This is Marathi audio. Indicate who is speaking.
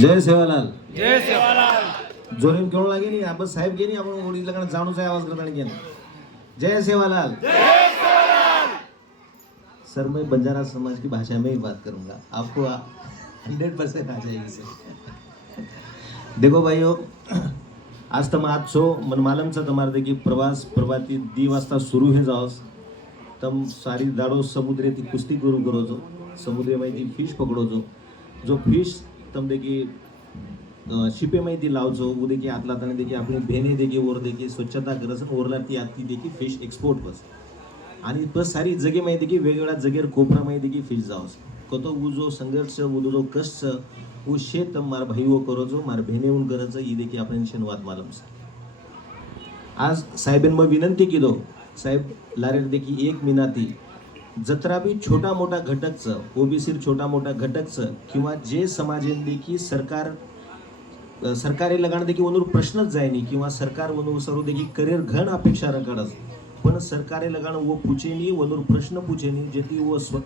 Speaker 1: जय सेवालाल.
Speaker 2: जय सेवालाल.
Speaker 1: जोरीम लागे लागेल आपण साहेब गेली आपण होणीला कारण जाणूच जाणूचा आवाज करत आणि जय सेवालाल. सर मी बंजारा समाज की भाषा में ही बात करूंगा. आपको हंड्रेड परसेंट आ जाएगी सर देखो भाइयों आज तर मग आजचो मनमालमचा दे की प्रवास प्रवाती दी वाजता सुरू हे जावस तम सारी दाडो समुद्रे ती कुस्ती करू करोचो समुद्रे माहिती फिश पकडोचो जो फिश उत्तम देखी शिपे माहिती लावचो हो, उदेखी हात लाताना देखी आपली भेने देखी ओर देखी स्वच्छता गरजन ओरला ती आत ती देखी फिश एक्सपोर्ट बस। आणि प्लस सारी जगे माहिती देखी वेगवेगळ्या जगेर कोपरा माहिती देखी फिश जावस कतो उजो संघर्ष उदो कष्ट उ शेत मार भाई भाईओ करोचो मार भेने उन गरज ही देखी आपण शनिवार मालम आज साहेबांना विनंती केलो साहेब लारेर देखी एक मिनाती जत्रा बी छोटा मोठा घटकचं ओबीसीर छोटा मोठा घटकचं किंवा जे समाजेन देखी सरकार सरकारी लगाण देखील वनूर प्रश्नच जायनी किंवा सरकार वनूर सर्व देखील करिअर घण अपेक्षा रगडच पण सरकारी लगाण व पुचेनी वनूर प्रश्न पुचेनी जेती वो स्व